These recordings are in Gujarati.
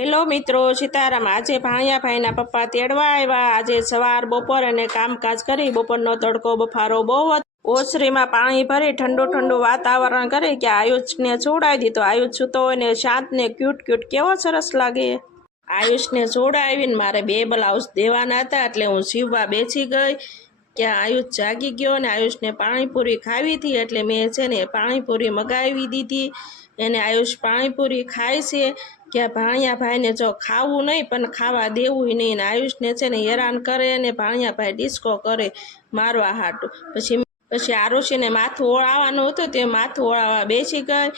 હેલો મિત્રો, સીતારામ। આજે ભાણિયા ભાઈના પપ્પા તેડવા આવ્યા। આજે સવાર બપોર અને કામકાજ કરી બપોરનો તડકો બફારો બહુ હતો। ઓસરીમાં પાણી ભરી ઠંડુ ઠંડુ વાતાવરણ કરી કે આયુષને જોડાવી દીધો। આયુષ સૂતો હોય ને શાંત ને ક્યુટ ક્યુટ કેવો સરસ લાગે। આયુષને જોડાવીને મારે 2 બ્લાઉઝ દેવાના હતા એટલે હું સીવવા બેસી ગઈ કે આયુષ જાગી ગયો ને આયુષને પાણીપુરી ખાવી હતી એટલે મેં છે ને પાણીપુરી મગાવી દીધી। એને આયુષ પાણીપુરી ખાય છે કે ભાણિયા ભાઈને જો ખાવું નહીં પણ ખાવા દેવું નહીં ને આયુષને છે ને હેરાન કરે ને ભાણિયા ભાઈ ડિસ્કો કરે મારવા હાટું। પછી આરુષીને માથું ઓળાવવાનું હતું તે માથું ઓળાવવા બેસી ગઈ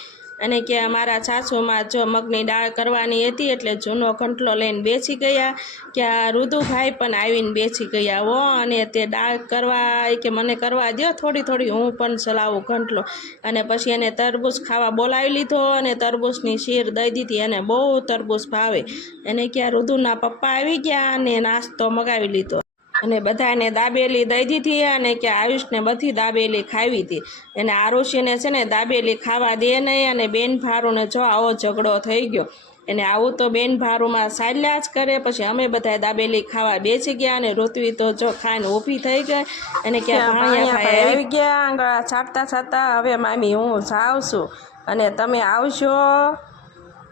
અને કે અમારા સાસુમાં જો મગની દાળ કરવાની હતી એટલે જૂનો ઘંટલો લઈને બેસી ગયા કે આ રુદુભાઈ પણ આવીને બેસી ગયા હો અને તે દાળ કરવા કે મને કરવા દો થોડી થોડી હું પણ ચલાવું ઘંટલો। અને પછી એને તરબૂચ ખાવા બોલાવી લીધો અને તરબૂચની શીર દઈ દીધી। એને બહુ તરબૂચ ભાવે। એને કે રુદુના પપ્પા આવી ગયા અને નાસ્તો મગાવી લીધો અને બધાને દાબેલી દઈ દીધી અને કે આયુષને બધી દાબેલી ખાવી હતી। એને આરુષીને છે ને દાબેલી ખાવા દે નહીં અને બેન ભારુને જો આવો ઝઘડો થઈ ગયો। એને આવું તો બેન ભારુમાં ચાલ્યા જ કરે। પછી અમે બધા દાબેલી ખાવા બેસી ગયા અને ઋત્વી તો જો ખાઈને ઊભી થઈ ગઈ અને કે ભાણિયા ભાઈ આવી ગયા આંગળા છાંટતા છાંટતા હવે મામી હું જાઉં છું અને તમે આવશો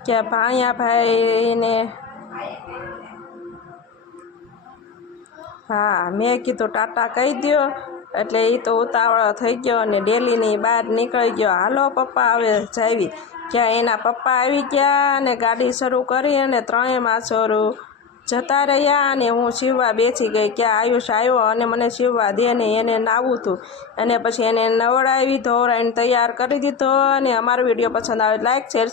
કે ભાણિયા ભાઈને। હા, મેં કીધું ટાટા કહી દો એટલે એ તો ઉતાવળો થઈ ગયો અને ડેલીની બહાર નીકળી ગયો। હાલો પપ્પા હવે જાવી ક્યાં એના પપ્પા આવી ગયા અને ગાડી શરૂ કરી અને 3 માસોરું જતા રહ્યા અને હું સીવવા બેસી ગઈ કે આયુષ આવ્યો અને મને સીવવા દે ને એને નાવું હતું અને પછી એને નવડાવી ધોવડાવીને તૈયાર કરી દીધો। અને અમારો વિડીયો પસંદ આવે લાઈક શેર